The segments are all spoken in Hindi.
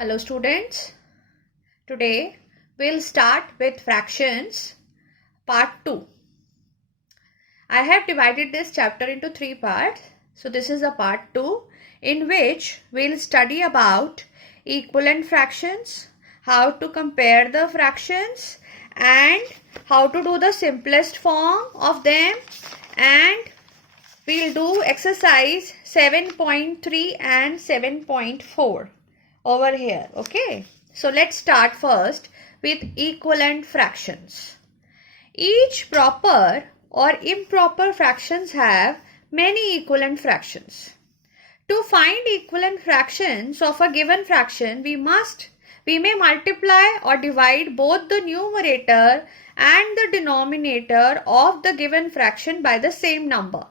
Hello students, today we'll start with fractions part 2. I have divided this chapter into 3 parts. So this is the part 2 in which we'll study about equivalent fractions, how to compare the fractions and how to do the simplest form of them, and we'll do exercise 7.3 and 7.4 over here. Okay, so let's start first with equivalent fractions. Each proper or improper fractions have many equivalent fractions. To find equivalent fractions of a given fraction, we may multiply or divide both the numerator and the denominator of the given fraction by the same number.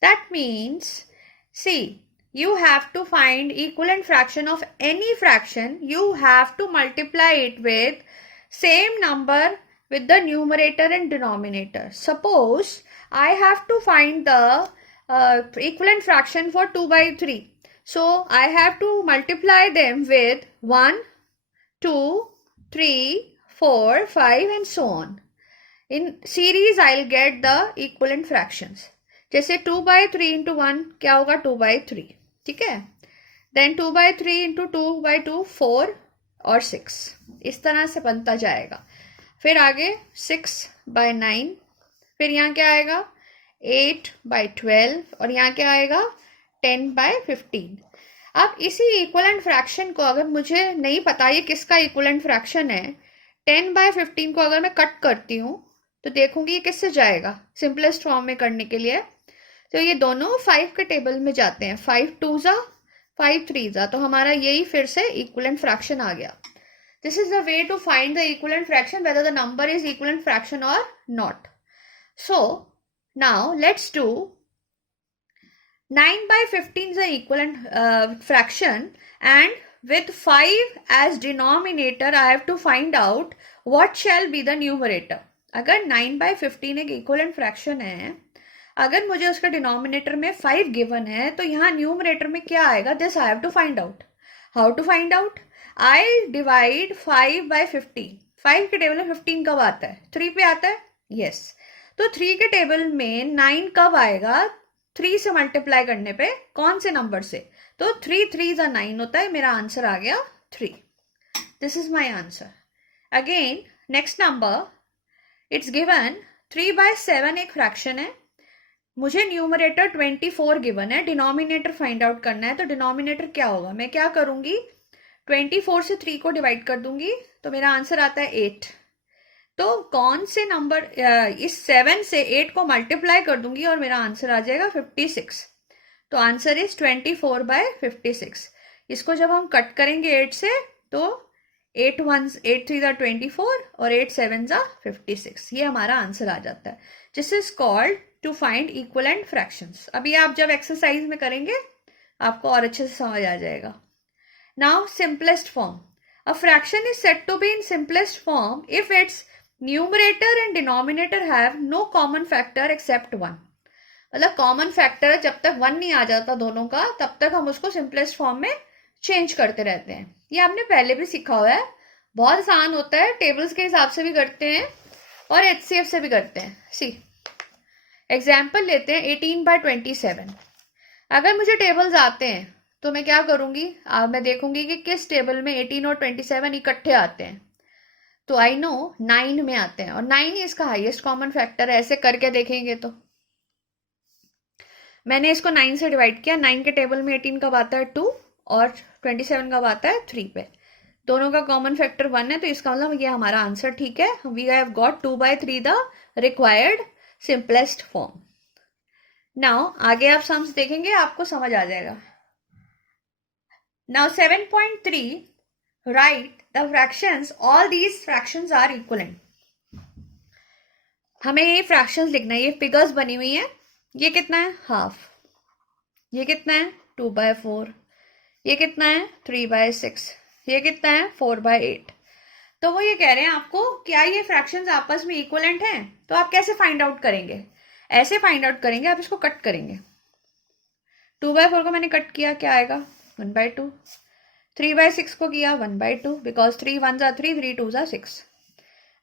That means, see, you have to find equivalent fraction of any fraction. You have to multiply it with same number with the numerator and denominator. Suppose I have to find the equivalent fraction for 2 by 3. So I have to multiply them with 1, 2, 3, 4, 5 and so on. In series I'll get the equivalent fractions. जैसे 2 by 3 into 1 क्या होगा 2 by 3. ठीक है, देन 2 by 3 into 2 by 2 4 और 6. इस तरह से बनता जाएगा. फिर आगे 6 by 9, फिर यहाँ क्या आएगा 8 by 12 और यहाँ क्या आएगा 10 by 15. अब इसी इक्वलेंट फ्रैक्शन को अगर मुझे नहीं पता ये किसका इक्वलेंट फ्रैक्शन है, 10 by 15 को अगर मैं कट करती हूँ तो देखूंगी ये किससे जाएगा सिंपलेस्ट फॉर्म में करने के लिए. तो ये दोनों 5 के टेबल में जाते हैं. 5 2 जा 5 3 जा, तो हमारा यही फिर से इक्वलेंट फ्रैक्शन आ गया. This is the way to find the equivalent fraction whether the number is equivalent fraction और not. So now let's do 9 by 15 is the equivalent fraction, and with 5 as denominator I have to find out what shall be the numerator. अगर 9 by 15 एक इक्वलेंट फ्रैक्शन है, अगर मुझे उसका डिनोमिनेटर में 5 गिवन है तो यहाँ न्यूमरेटर में क्या आएगा, this I have to find out. How to find out, I divide 5 by 15. 5 के टेबल में 15 कब आता है, 3 पे आता है. यस, तो 3 के टेबल में 9 कब आएगा, 3 से मल्टीप्लाई करने पे कौन से नंबर से, तो 3 3 जा 9 होता है. मेरा आंसर आ गया 3. This is my answer. Again next number, it's given 3 by 7 एक फ्रैक्शन है. मुझे न्यूमरेटर 24 गिवन है, डिनोमिनेटर फाइंड आउट करना है. तो डिनोमिनेटर क्या होगा, मैं क्या करूंगी 24 से 3 को डिवाइड कर दूंगी तो मेरा आंसर आता है 8. तो कौन से नंबर, इस 7 से 8 को मल्टीप्लाई कर दूंगी और मेरा आंसर आ जाएगा 56. तो आंसर इज 24 by 56. इसको जब हम कट करेंगे 8 से तो 8 3 जा 24 और 8 7 जा 56. ये हमारा आंसर आ जाता है. This is called to find equivalent fractions. अभी आप जब एक्सरसाइज में करेंगे आपको और अच्छे से समझ आ जाएगा. Now simplest form. A fraction is said to be in simplest form if its numerator and denominator have no common factor except 1. मतलब कॉमन फैक्टर जब तक 1 नहीं आ जाता दोनों का, तब तक हम उसको सिंपलेस्ट फॉर्म में चेंज करते रहते हैं. ये आपने पहले भी सीखा हुआ है, बहुत आसान होता है. टेबल्स के हिसाब से भी करते हैं और एचसीएफ से भी करते हैं. सी एग्जाम्पल लेते हैं 18 by 27. अगर मुझे टेबल्स आते हैं तो मैं क्या करूंगी, मैं देखूंगी कि किस टेबल में 18 और 27 इकट्ठे आते हैं. तो आई नो 9 में आते हैं और 9 ही इसका हाईएस्ट कॉमन फैक्टर है. ऐसे करके देखेंगे तो मैंने इसको 9 से डिवाइड किया. 9 के टेबल में 18 कब आता है 2 और 27 कब आता है 3 पे. दोनों का कॉमन फैक्टर 1 है, तो इसका मतलब ये हमारा आंसर ठीक है. We have got 2 by 3 the required simplest form. Now आगे आप सम्स देखेंगे आपको समझ आ जाएगा. Now 7.3, right the fractions, all these fractions are equivalent. हमें ये फ्रैक्शंस लिखना है. ये फिगर्स बनी हुई है. ये कितना है हाफ, ये कितना है 2 by 4, ये कितना है 3 by 6, ये कितना है 4 by 8. तो वो ये कह रहे हैं आपको क्या ये फ्रैक्शंस आपस में इक्वलेंट हैं. तो आप कैसे फाइंड आउट करेंगे, ऐसे फाइंड आउट करेंगे, आप इसको कट करेंगे. 2 by 4 को मैंने कट किया, क्या आएगा 1 by 2. 3/6 को किया 1/2 बिकॉज 3 1 जा 3 3 2 जा 6.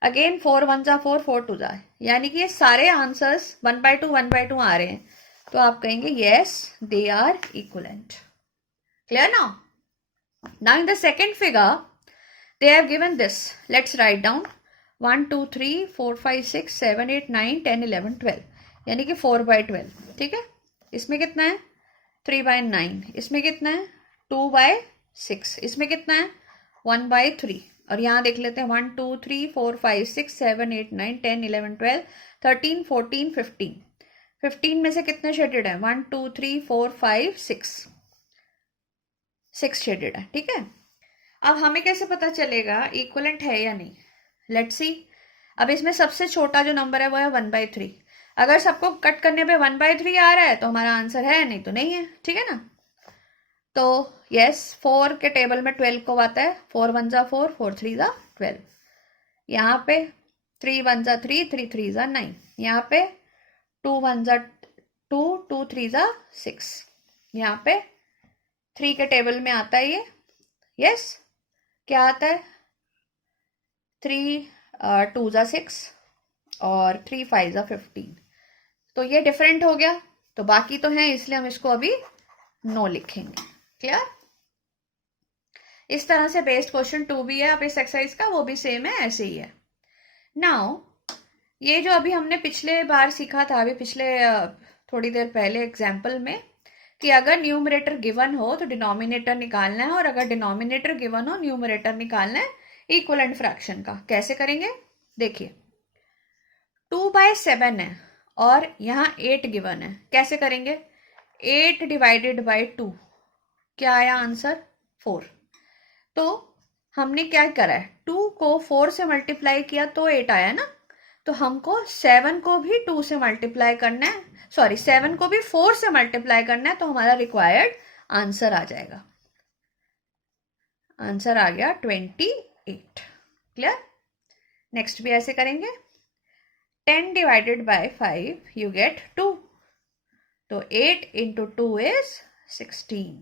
अगेन 4 1 जा 4 4 2 जा, यानी कि ये सारे आंसर्स 1/2 आ रहे हैं. तो आप कहेंगे yes they are equivalent. Clear now? Now in the second figure they have given this. Let's write down 1 2 3 4 5 6 7 8 9 10 11 12, यानी कि 4/12. ठीक है, इसमें कितना है 3/9, इसमें कितना है 2/6, इसमें कितना है 1/3. और यहाँ देख लेते हैं 1 2 3 4 5 6 7 8 9 10 11 12 13 14 15. 15 में से कितने शेडेड है 1 2 3 4 5 6 शेडेड है. ठीक है, अब हमें कैसे पता चलेगा इक्विवेलेंट है या नहीं? Let's see. अब इसमें सबसे छोटा जो नंबर है वो है 1/3. अगर सबको कट करने पे 1/3 आ रहा है तो हमारा आंसर है, नहीं तो नहीं है. ठीक है ना? तो यस 4 के टेबल में 12 को आता है. 4 1 जा 4 4 3 जा 12. यहाँ पे 3 1 जा 3 3 3 जा 9. यहाँ पे 2 1 जा 2 2 3 जा 6. यहाँ पे 3 के टेबल में आता है ये. यस क्या आता है 3 2 जा 6 और 3 5 जा 15. तो ये डिफरेंट हो गया. तो बाकी तो है, इसलिए हम इसको अभी नो लिखेंगे. क्लियर? इस तरह से बेस्ड क्वेश्चन 2 भी है. अब इस एक्सरसाइज का वो भी सेम है, ऐसे ही है. नाउ ये जो अभी हमने पिछले बार सीखा था, अभी पिछले थोड़ी देर पहले एग्जाम्पल में, कि अगर न्यूमरेटर गिवन हो तो डिनोमिनेटर निकालना है, और अगर डिनोमिनेटर गिवन हो न्यूमरेटर निकालना है इक्विवेलेंट फ्रैक्शन का. कैसे करेंगे देखिए. 2/7 है और यहाँ 8 गिवन है. कैसे करेंगे? 8 डिवाइडेड बाई 2 क्या आया आंसर 4. तो हमने क्या करा है 2 को 4 से मल्टीप्लाई किया तो 8 आया ना. तो हमको 7 को भी 2 से मल्टीप्लाई करना है, सॉरी 7 को भी 4 से मल्टीप्लाई करना है. तो हमारा रिक्वायर्ड आंसर आ जाएगा. आंसर आ गया 28. क्लियर? नेक्स्ट भी ऐसे करेंगे. 10 डिवाइडेड बाय 5 यू गेट 2. तो 8 इंटू 2 इज 16.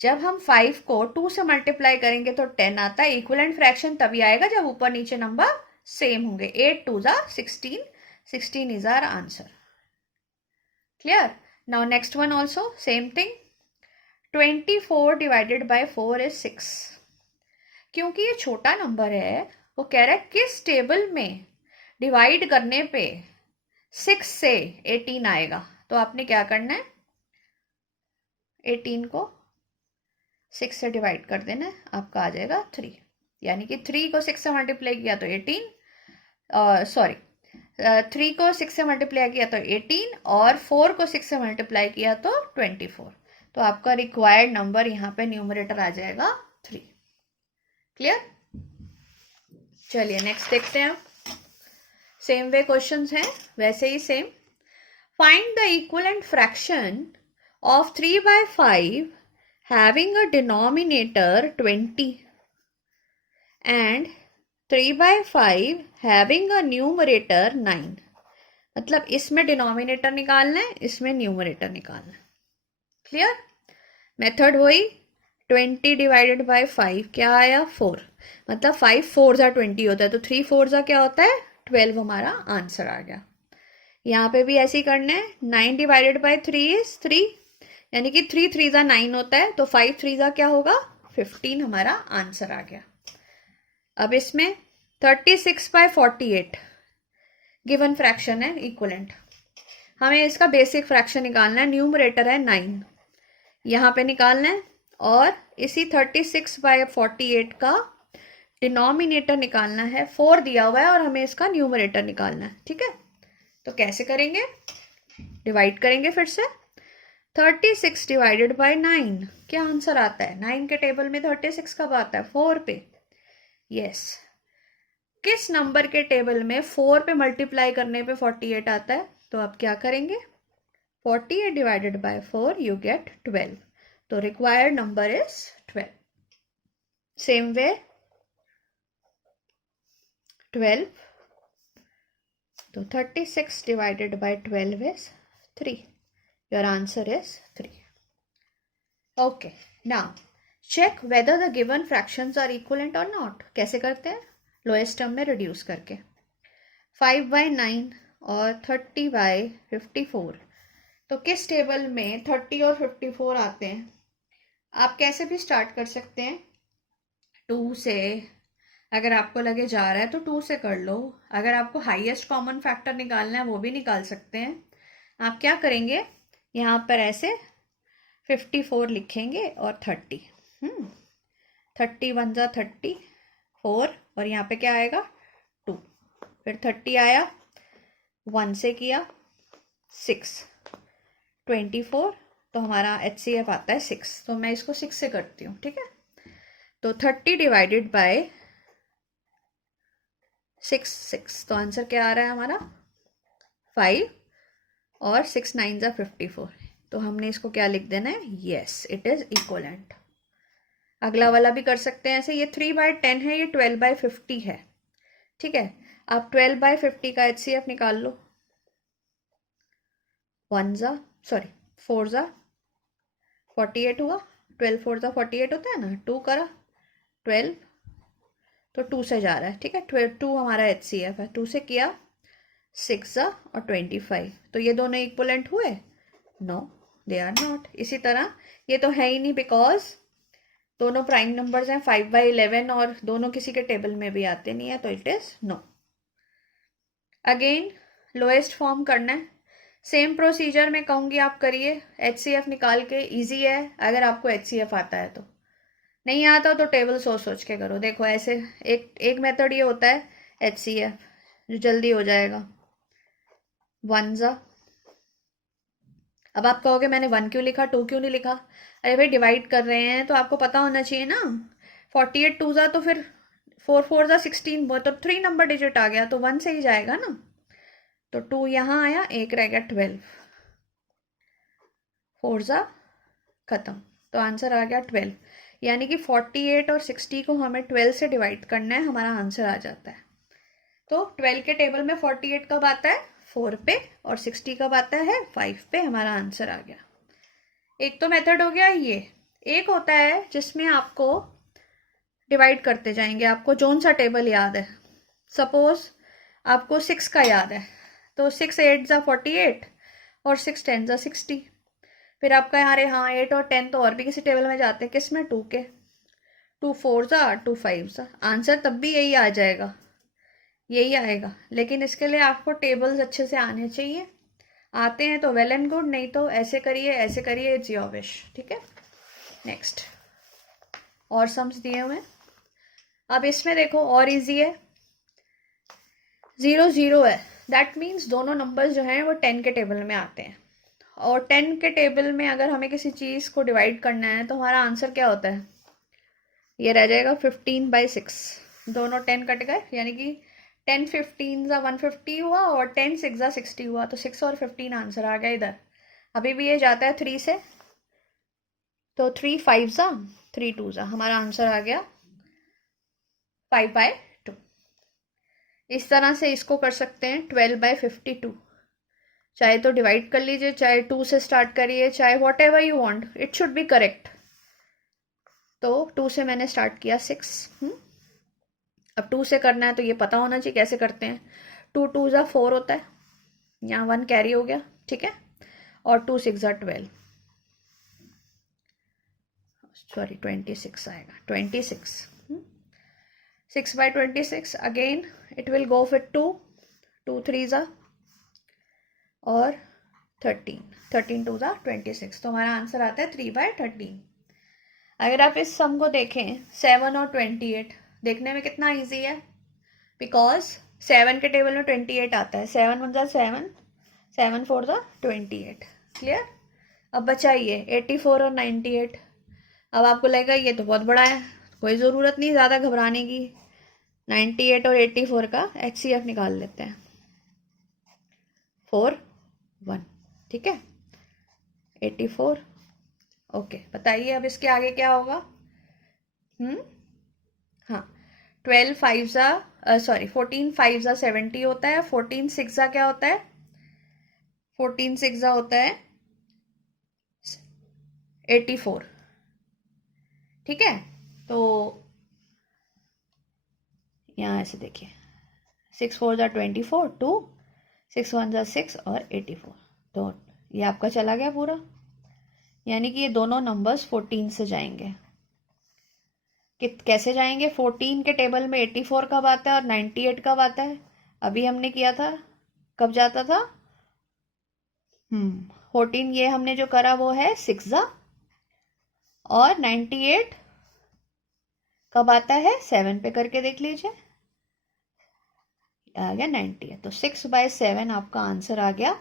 जब हम 5 को 2 से मल्टीप्लाई करेंगे तो 10 आता है. इक्विवेलेंट फ्रैक्शन तभी आएगा जब ऊपर नीचे नंबर सेम होंगे. 8 2 जा 16. 16 is our answer. Clear? Now next one also same thing. 24 divided by 4 is 6. क्योंकि ये छोटा नंबर है, वो कह रहा है किस टेबल में डिवाइड करने पे 6 से 18 आएगा. तो आपने क्या करना है 18 को 6 से डिवाइड कर देना है. आपका आ जाएगा 3. यानी कि 3 को 6 से मल्टीप्लाई किया तो 18, सॉरी 3 को 6 से मल्टीप्लाई किया तो 18 और 4 को 6 से मल्टीप्लाई किया तो 24. तो आपका रिक्वायर्ड नंबर यहाँ पे न्यूमरेटर आ जाएगा 3. क्लियर? चलिए नेक्स्ट देखते हैं. सेम वे क्वेश्चंस हैं, वैसे ही same. Find the equivalent fraction of 3/5 having a denominator 20 and 3/5 having a numerator 9. मतलब इसमें डिनोमिनेटर निकालना है, इसमें न्यूमरेटर निकालना है. क्लियर? मेथड वही. 20 डिवाइडेड बाय 5 क्या आया 4. मतलब 5 4 जा 20 होता है, तो 3 4 जा क्या होता है 12. हमारा आंसर आ गया. यहाँ पे भी ऐसे ही करना है. 9 डिवाइडेड बाय 3 इज 3, यानी कि 3 3 जा 9 होता है. तो 5 3 जा क्या होगा 15. हमारा आंसर आ गया. अब इसमें 36/48 गिवन फ्रैक्शन है इक्विवेलेंट. हमें इसका बेसिक फ्रैक्शन निकालना है. न्यूमरेटर है 9, यहाँ पे निकालना है. और इसी 36/48 का डिनोमिनेटर निकालना है. 4 दिया हुआ है और हमें इसका न्यूमरेटर निकालना है. ठीक है, तो कैसे करेंगे? डिवाइड करेंगे फिर से. 36 डिवाइडेड बाय 9 क्या आंसर आता है? 9 के टेबल में 36 कब आता है 4 पे. यस किस नंबर के टेबल में 4 पे मल्टीप्लाई करने पे 48 आता है? तो आप क्या करेंगे 48 डिवाइडेड बाय 4 यू गेट 12. तो required number is 12. Same way 12. तो 36 divided by 12 is 3. Your answer is 3. Okay, now check whether the given fractions are equivalent और नॉट. कैसे करते हैं? लोएस्ट टर्म में रिड्यूस करके. 5/9 और 30/54. तो किस टेबल में 30 और 54 आते हैं? आप कैसे भी स्टार्ट कर सकते हैं. 2 से, अगर आपको लगे जा रहा है तो 2 से कर लो. अगर आपको हाईएस्ट कॉमन फैक्टर निकालना है वो भी निकाल सकते हैं. आप क्या करेंगे, यहाँ पर ऐसे 54 लिखेंगे और 30. 30 1 जा 34 और यहाँ पे क्या आएगा 2. फिर 30 आया, 1 से किया 6, 24. तो हमारा HCF आता है 6. तो मैं इसको 6 से करती हूँ. ठीक है. तो 30 डिवाइडेड बाय 6. तो आंसर क्या आ रहा है हमारा 5 और 6 9 जा 54. तो हमने इसको क्या लिख देना है, यस इट इज इक्वलेंट. अगला वाला भी कर सकते हैं ऐसे. ये 3/10 है, ये 12/50 है. ठीक है. आप 12/50 का HCF निकाल लो. 4 जा 48 हुआ. 12 4 जा 48 होता है ना. 2 करा 12, तो 2 से जा रहा है. ठीक है. 2 हमारा HCF है. 2 से किया 6 जा और 25. तो ये दोनों इक्वलेंट हुए? No, they are not. इसी तरह ये तो है ही नहीं, बिकॉज दोनों प्राइम नंबर्स हैं 5/11 और दोनों किसी के टेबल में भी आते नहीं है. तो it is no. Again lowest form करना है. सेम प्रोसीजर में कहूँगी आप करिए. HCF निकाल के, इजी है अगर आपको HCF आता है. तो नहीं आता तो टेबल सोच सोच के करो. देखो ऐसे एक मेथड ये होता है HCF जो जल्दी हो जाएगा. 1 जा, अब आप कहोगे मैंने 1 क्यों लिखा, 2 क्यों नहीं लिखा? अरे भाई डिवाइड कर रहे हैं तो आपको पता होना चाहिए ना. 48 2 जा तो फिर 4 4 जा 16, वो तो 3 नंबर डिजिट आ गया तो 1 से ही जाएगा ना. तो 2 यहाँ आया, एक रह गया 12. 4 जा खत्म. तो आंसर आ गया 12. यानी कि 48 और 60 को हमें 12 से डिवाइड करना है, हमारा आंसर आ जाता है. तो 12 के टेबल में 48 कब आता है, 4 पे, और 60 कब आता है, 5 पे. हमारा आंसर आ गया. एक तो मेथड हो गया ये. एक होता है जिसमें आपको डिवाइड करते जाएंगे. आपको जोन सा टेबल याद है. सपोज आपको 6 का याद है, तो 6 8 जा 48 और 6 10 जा 60. फिर आपका यहाँ रे हाँ 8 और 10 तो और भी किसी टेबल में जाते हैं. किस में, 2 के. 2 4 जा 2 5 जा. आंसर तब भी यही आ जाएगा, यही आएगा. लेकिन इसके लिए आपको टेबल्स अच्छे से आने चाहिए. आते हैं तो वेल एंड गुड, नहीं तो ऐसे करिए ऐसे करिए, इट्स योर विश. ठीक है. नेक्स्ट और सम्स दिए हुए हैं. अब इसमें देखो और इजी है. 0 0 है, दैट मीन्स दोनों नंबर्स जो हैं वो 10 के टेबल में आते हैं. और 10 के टेबल में अगर हमें किसी चीज़ को डिवाइड करना है तो हमारा आंसर क्या होता है, ये रह जाएगा 15/6. दोनों 10 कट गए, यानी कि 10 15 जा 150 हुआ और 10 6 जा 60 हुआ. तो 6 और 15 आंसर आ गया इधर. अभी भी ये जाता है 3 से, तो 3 5 जा 3 2 जा. हमारा आंसर आ गया 5/2. इस तरह से इसको कर सकते हैं 12/52. चाहे तो डिवाइड कर लीजिए, चाहे 2 से स्टार्ट करिए, चाहे what ever you want, it should be correct. तो 2 से मैंने स्टार्ट किया 6. अब 2 से करना है तो ये पता होना चाहिए कैसे करते हैं. 2 2 जा 4 होता है, यहाँ 1 कैरी हो गया. ठीक है. और 2 6 जा 12, सॉरी 26 आएगा. 26 6/26. अगेन इट विल गो फिर 2 2 3 जा और 13 13 2 जा 26. तो हमारा आंसर आता है 3/13. अगर आप इस सम को देखें 7 और 28, देखने में कितना इजी है, बिकॉज 7 के टेबल में 28 आता है. 7 1 जा 7, 7 4 जा 28. क्लियर. अब बचा ये 84 और 98. अब आपको लगेगा ये तो बहुत बड़ा है, कोई ज़रूरत नहीं ज़्यादा घबराने की. 98 और 84 का HCF निकाल लेते हैं. 4 1. ठीक है. 84. ओके, बताइए अब इसके आगे क्या होगा. हाँ 12 5 जा 14 5 जा 70 होता है. 14 6 जा क्या होता है, 14 6 जा होता है 84. ठीक है, तो यहाँ ऐसे देखिए 6 4 ज़ा 24, 2 6 1 ज़ा 6 और 84, तो ये आपका चला गया पूरा, यानी कि ये दोनों नंबर्स 14 से जाएंगे। कैसे जाएंगे? 14 के टेबल में 84 कब आता है और 98 कब आता है? अभी हमने किया था, कब जाता था? 14 ये हमने जो करा वो है 6 ज़ा, और 98 कब आता है? 7 पे करके देख लीजिए, आ गया 90, तो 6/7 आपका आंसर आ गया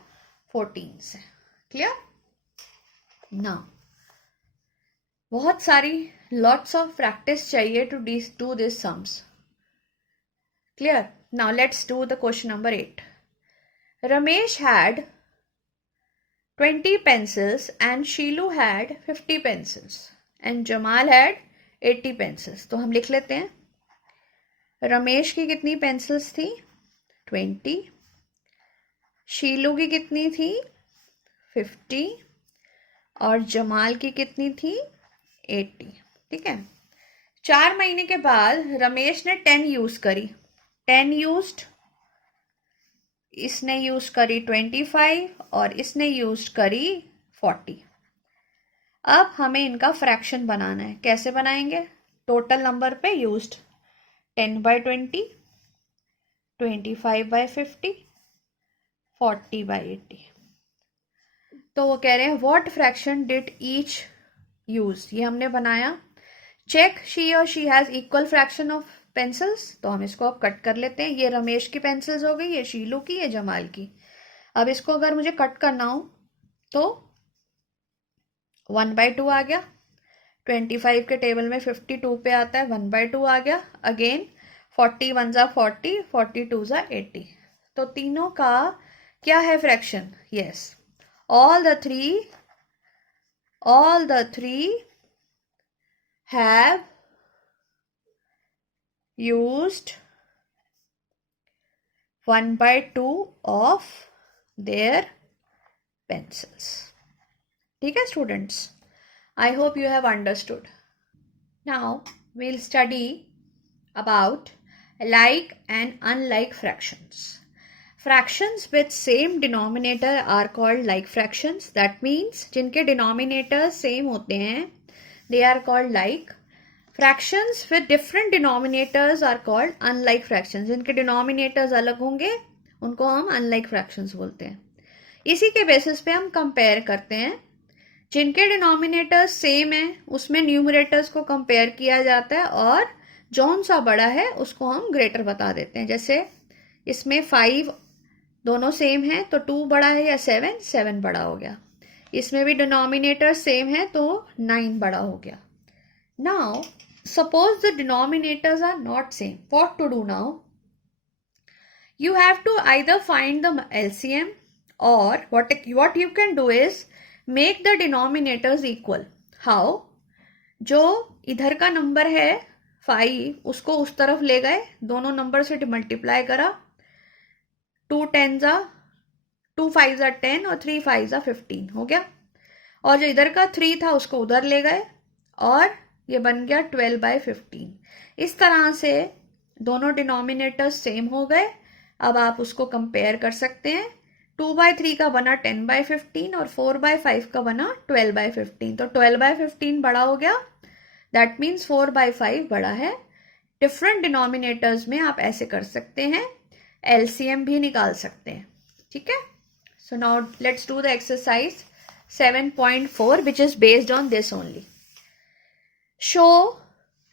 14 से। क्लियर? ना बहुत सारी लॉट्स ऑफ प्रैक्टिस चाहिए to do this sums. Clear? Now let's do the question number 8. Ramesh had 20 pencils and Sheelu had 50 pencils and Jamal had 80 pencils. तो हम लिख लेते हैं, रमेश की कितनी पेंसिल्स थी? 20, शीलू की कितनी थी? 50, और जमाल की कितनी थी? 80. ठीक है, 4 महीने के बाद रमेश ने 10 यूज करी, 10 यूज्ड, इसने यूज करी 25 और इसने यूज करी 40. अब हमें इनका फ्रैक्शन बनाना है. कैसे बनाएंगे? टोटल नंबर पे यूज्ड 10/20, 25/50, 40/80. तो वो कह रहे हैं what fraction did each use. ये हमने बनाया. चेक शी और she has equal fraction of pencils, तो हम इसको अब कट कर लेते हैं. ये रमेश की पेंसिल्स हो गई, ये शीलू की, ये जमाल की. अब इसको अगर मुझे कट करना हो तो 1/2 आ गया. 25 के टेबल में 52 पे आता है, 1/2 आ गया. अगेन 40 1 ज़ा 40, 42 ज़ा 80. तो तीनों का क्या है fraction? Yes, all the three have used 1/2 of their pencils. ठीक है students, I hope you have understood. Now we'll study about like and unlike fractions. Fractions with same denominator are called like fractions. That means जिनके denominators same होते हैं they are called like. Fractions with different denominators are called unlike fractions. जिनके denominators अलग होंगे उनको हम unlike fractions बोलते हैं. इसी के बेसिस पे हम कंपेयर करते हैं. जिनके डिनोमिनेटर्स सेम है उसमें न्यूमरेटर्स को कंपेयर किया जाता है और जौन सा बड़ा है उसको हम ग्रेटर बता देते हैं. जैसे इसमें 5 दोनों सेम है तो 2 बड़ा है या 7 बड़ा हो गया. इसमें भी डिनोमिनेटर सेम है तो 9 बड़ा हो गया. Now suppose the denominators are not same. What to do now? You have to either find the LCM or what you can do is make the denominators equal. How? जो इधर का नंबर है 5 उसको उस तरफ ले गए, दोनों नंबर से मल्टीप्लाई करा. 2 5 ज़ा 10 और 3 5 ज़ा 15 हो गया. और जो इधर का 3 था उसको उधर ले गए और ये बन गया 12/15. इस तरह से दोनों डिनोमिनेटर्स सेम हो गए. अब आप उसको कंपेयर कर सकते हैं. 2/3 का बना 10/15 और 4/5 का बना 12/15. तो 12/15 बड़ा हो गया. दैट मीन्स 4/5 बड़ा है. डिफरेंट डिनोमिनेटर्स में आप ऐसे कर सकते हैं. एलसीएम भी निकाल सकते हैं. ठीक है. सो now let's do the exercise 7.4 which is based on this only. Show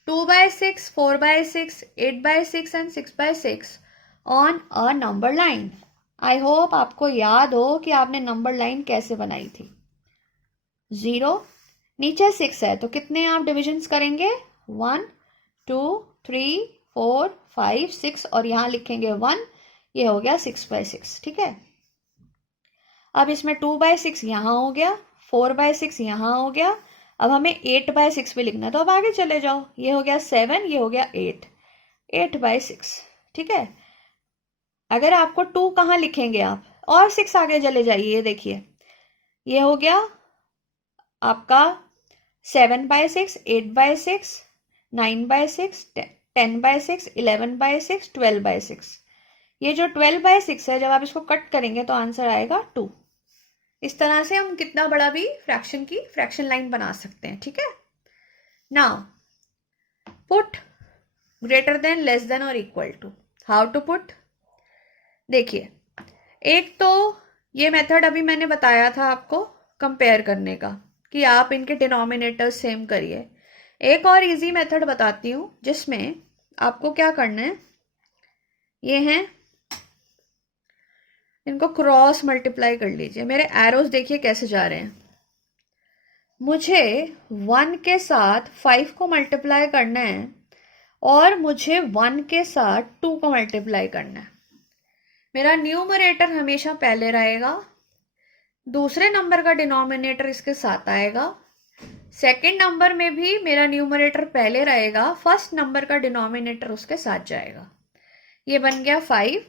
2/6, 4/6, 8/6 and 6/6 on a number line. I hope आपको याद हो कि आपने नंबर लाइन कैसे बनाई थी. 0 नीचे 6 है तो कितने आप डिविजन्स करेंगे? 1 2 3 4 5 6 और यहाँ लिखेंगे 1. ये हो गया 6/6. ठीक है. अब इसमें 2/6 यहाँ हो गया, 4/6 यहाँ हो गया. अब हमें 8/6 भी लिखना है तो अब आगे चले जाओ. ये हो गया 7, ये हो गया 8, 8/6. ठीक है. अगर आपको 2 कहाँ लिखेंगे आप, और 6 आगे चले जाइए. ये देखिए ये हो गया आपका 7/6, 8/6, 9/6, 10/6, 11/6, 12/6। ये जो 12/6 है, जब आप इसको कट करेंगे तो आंसर आएगा 2। इस तरह से हम कितना बड़ा भी फ्रैक्शन की फ्रैक्शन लाइन बना सकते हैं, ठीक है। Now put greater than, less than और equal to. How to put, देखिए, एक तो ये मेथड अभी मैंने बताया था आपको कंपेयर करने का, कि आप इनके डिनोमिनेटर सेम करिए। एक और इजी मेथड बताती हूँ जिसमें आपको क्या करना है, ये हैं, इनको क्रॉस मल्टीप्लाई कर लीजिए। मेरे एरोज देखिए कैसे जा रहे हैं। मुझे 1 के साथ 5 को मल्टीप्लाई करना है और मुझे 1 के साथ 2 को मल्टीप्लाई करना है। मेरा न्यूमरेटर हमेशा पहले रहेगा, दूसरे नंबर का डिनोमिनेटर इसके साथ आएगा, सेकंड नंबर में भी मेरा न्यूमरेटर पहले रहेगा, फर्स्ट नंबर का डिनोमिनेटर उसके साथ जाएगा। ये बन गया 5,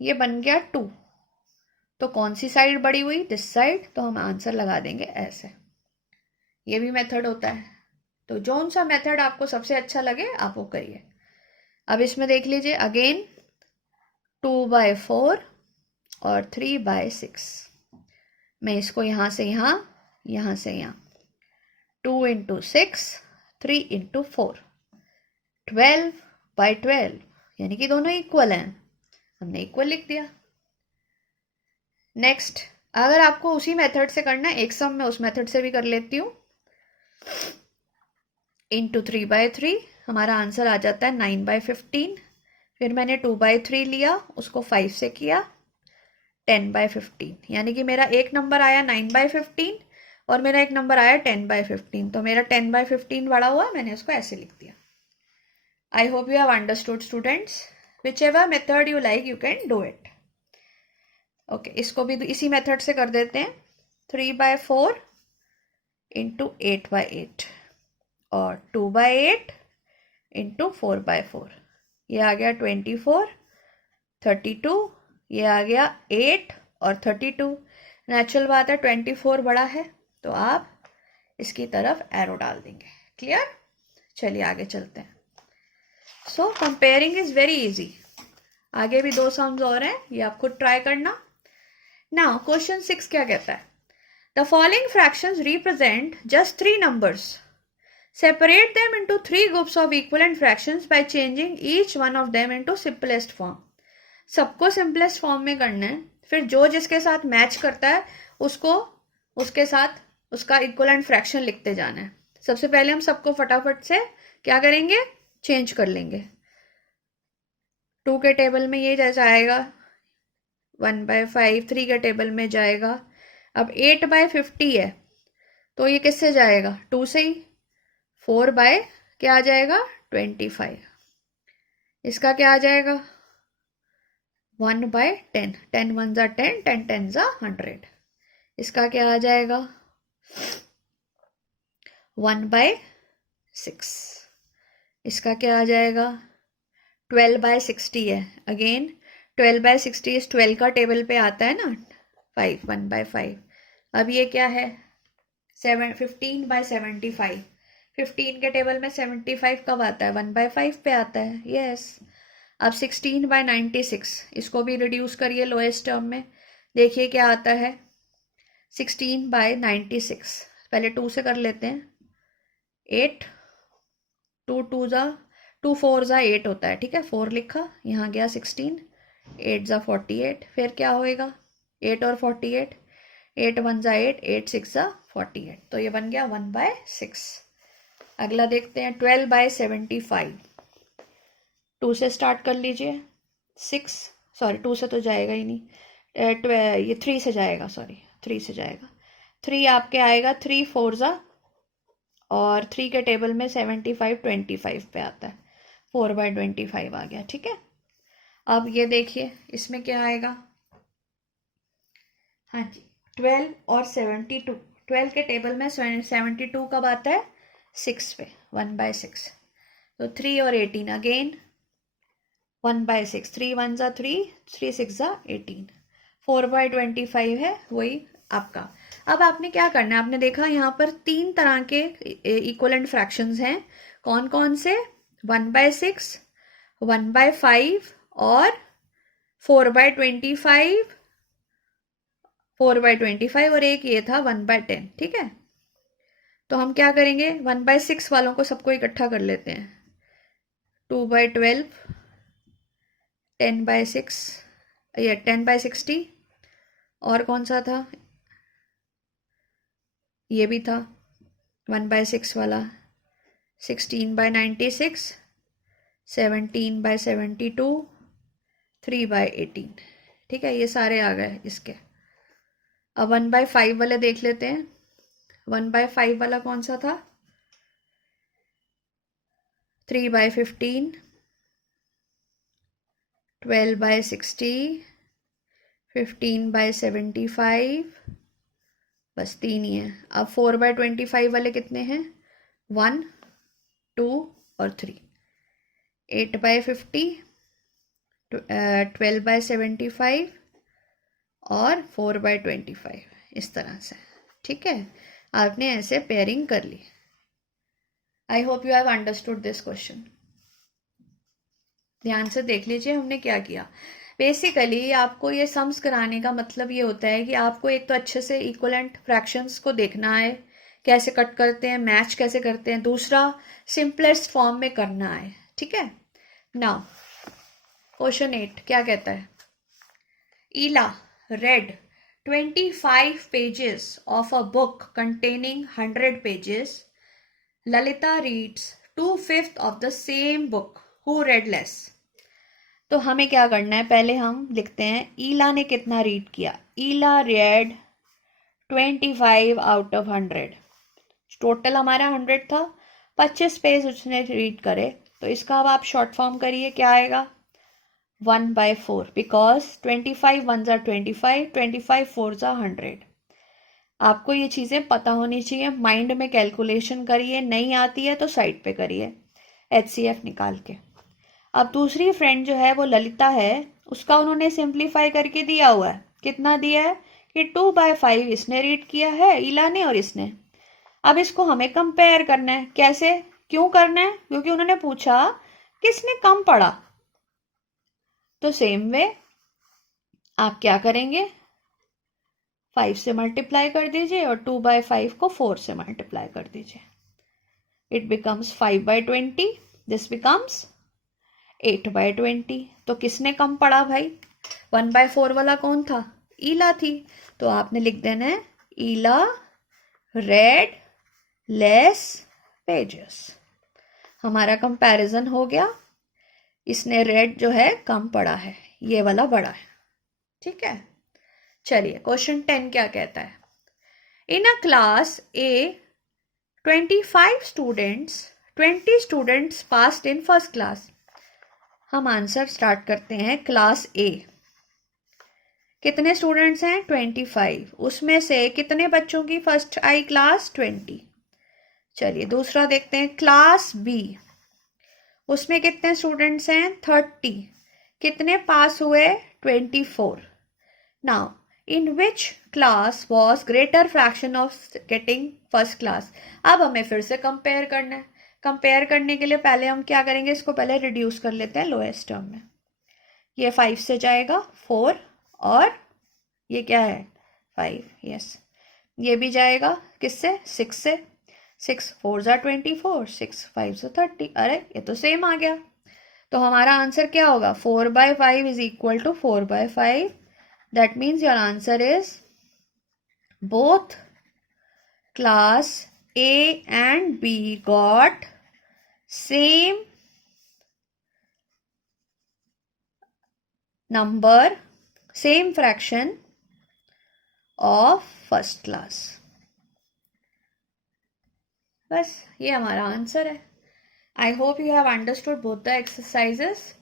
ये बन गया 2। तो कौन सी साइड बड़ी हुई, दिस साइड, तो हम आंसर लगा देंगे ऐसे। ये भी मेथड होता है। तो जौन सा मेथड आपको सबसे अच्छा लगे आप वो करिए। अब इसमें देख लीजिए अगेन 2/4 और 3/6। मैं इसको यहां से यहां, यहां से यहां, 2 × 6, 3 × 4, 12/12, यानी कि दोनों इक्वल हैं, हमने इक्वल लिख दिया। नेक्स्ट, अगर आपको उसी मेथड से करना है, एक सम में उस मेथड से भी कर लेती हूँ। इंटू 3/3, हमारा आंसर आ जाता है 9/15। फिर मैंने 2/3 लिया, उसको 5 से किया, 10/15, यानी कि मेरा एक नंबर आया 9/15 और मेरा एक नंबर आया 10/15। तो मेरा 10/15 बड़ा हुआ, मैंने उसको ऐसे लिख दिया। आई hope you have understood students. Whichever method you like you can do it. Okay, इसको भी इसी मेथड से कर देते हैं। 3/4 × 8/8 और 2/8 × 4/4। ये आ गया 24, 32, ये आ गया 8 और 32। नेचुरल बात है 24 बड़ा है, तो आप इसकी तरफ एरो डाल देंगे। क्लियर? चलिए आगे चलते हैं। सो कंपेयरिंग इज वेरी इजी। आगे भी 2 सम्स और हैं, ये आप खुद ट्राई करना। नाउ क्वेश्चन 6 क्या कहता है, the following fractions represent just 3 numbers, separate them into 3 groups of equivalent fractions by changing each one of them into simplest form। सबको सिंपलेस्ट फॉर्म में करना है, फिर जो जिसके साथ मैच करता है उसको उसके साथ उसका इक्वलेंट फ्रैक्शन लिखते जाना है। सबसे पहले हम सबको फटाफट से क्या करेंगे, चेंज कर लेंगे। 2 के टेबल में ये जैसा आएगा 1/5, 3 के टेबल में जाएगा। अब 8/50 है तो ये किससे जाएगा, 2 से ही। 4 बाय क्या आ जाएगा, 25। इसका क्या आ जाएगा, 1/10, 10 1 ज़ा 10, 10 10 ज़ा 100। इसका क्या आ जाएगा, 1/6। इसका क्या आ जाएगा, 12/60 है। अगेन 12/60 इस 12 का टेबल पे आता है ना, 5, 1/5। अब ये क्या है, 15/75। 15 के टेबल में 75 कब आता है, 1/5 पे आता है, यस। अब 16/96, इसको भी रिड्यूस करिए लोएस्ट टर्म में, देखिए क्या आता है, 16/96। पहले 2 से कर लेते हैं, 8, 2 2 ज़ा 2 4 ज़ा 8 होता है, ठीक है, 4 लिखा, यहाँ गया 16, 8 ज़ा 48। फिर क्या होएगा, 8 और 48, 8 1 ज़ा 8, 8 6 ज़ा 48। तो ये बन गया 1/6। अगला देखते हैं 12/75। 2 से स्टार्ट कर लीजिए, 6, सॉरी 2 से तो जाएगा ही नहीं, ये 3 से जाएगा, सॉरी 3 से जाएगा। 3 आपके आएगा 3 4 ज़ा, और 3 के टेबल में 75 25 पे आता है, 4/25 आ गया, ठीक है। अब ये देखिए इसमें क्या आएगा, हाँ जी 12 और 72। 12 के टेबल में 72 कब आता है, 6 पे, 1/6। तो 3 और 18 अगेन 1/6, 3 1 ज़ा 3, 3 6 ज़ा 18, 4/25 है वही आपका। अब आपने क्या करना है, आपने देखा यहाँ पर 3 तरह के इक्वलेंट फ्रैक्शंस हैं। कौन कौन से? 1/6, 1/5 और 4/25, 4/25 और एक ये था 1/10। ठीक है, तो हम क्या करेंगे, 1/6 वालों को सबको इकट्ठा कर लेते हैं। 2/12, 10/6, ये 10/60, और कौन सा था, ये भी था 1/6 वाला, 16/96, 17/72, 3/18। ठीक है, ये सारे आ गए इसके। अब 1/5 वाले देख लेते हैं। 1/5 वाला कौन सा था? 3/15, 12/60, 15/75, बस 3 ही है। अब 4/25 वाले कितने हैं? 1, 2 और 3। 8/50, 12/75 और 4/25, इस तरह से। ठीक है, आपने ऐसे पेयरिंग कर ली। I hope you have understood this question. ध्यान से देख लीजिए हमने क्या किया। बेसिकली आपको ये सम्स कराने का मतलब ये होता है कि आपको एक तो अच्छे से इक्वलेंट फ्रैक्शंस को देखना है, कैसे कट करते हैं, मैच कैसे करते हैं। दूसरा, सिंपलेस्ट फॉर्म में करना है। ठीक है, नाउ क्वेश्चन 8 क्या कहता है? ईला read 25 pages of a book containing 100 pages. Lalita reads 2/5 of the same book. Who read less? तो हमें क्या करना है, पहले हम लिखते हैं ईला ने कितना रीड किया। ईला read 25 out of 100। टोटल हमारा 100 था, 25 पेज उसने रीड करे। तो इसका अब आप शॉर्ट फॉर्म करिए, क्या आएगा? 1/4, because 25 1s are 25, 25 4s are 100। आपको ये चीज़ें पता होनी चाहिए, माइंड में कैलकुलेशन करिए, नहीं आती है तो साइड पे करिए HCF निकाल के। अब दूसरी फ्रेंड जो है वो ललिता है, उसका उन्होंने सिंप्लीफाई करके दिया हुआ है। कितना दिया है कि 2/5 इसने रीड किया है ईला ने और इसने। अब इसको हमें कंपेयर करना है। कैसे, क्यों करना है? क्योंकि उन्होंने पूछा किसने कम पढ़ा। तो सेम वे आप क्या करेंगे, 5 से मल्टीप्लाई कर दीजिए और 2/5 को 4 से मल्टीप्लाई कर दीजिए। It becomes 5/20, this becomes 8/20। तो किसने कम पढ़ा भाई? 1/4 वाला कौन था? ईला थी। तो आपने लिख देना है ईला read less pages। हमारा कंपैरिजन हो गया, इसने रेड जो है कम पढ़ा है, ये वाला बड़ा है। ठीक है, चलिए क्वेश्चन 10 क्या कहता है? In a class a 20 students passed in first class. हम आंसर स्टार्ट करते हैं। क्लास ए कितने स्टूडेंट्स हैं? 25। उसमें से कितने बच्चों की फर्स्ट आई क्लास? 20। चलिए दूसरा देखते हैं। क्लास बी, उसमें कितने स्टूडेंट्स हैं? 30। कितने पास हुए? 24। Now in which class was greater fraction of getting first class. अब हमें फिर से कंपेयर करना है। कंपेयर करने के लिए पहले हम क्या करेंगे, इसको पहले रिड्यूस कर लेते हैं लोएस्ट टर्म में। ये 5 से जाएगा 4 और ये क्या है 5, यस। ये भी जाएगा किससे? 6 से। 6 4s are 24, 6 5s are 30। अरे ये तो सेम आ गया। तो हमारा आंसर क्या होगा? 4/5 is equal to 4/5। That means your answer is both class A and B got same number, same fraction of first class। बस ये हमारा आंसर है। I hope you have understood both the exercises.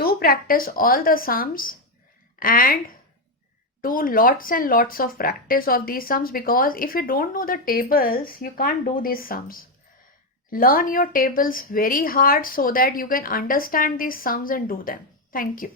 Do practice all the sums and do lots and lots of practice of these sums, because if you don't know the tables, you can't do these sums. Learn your tables very hard so that you can understand these sums and do them. Thank you.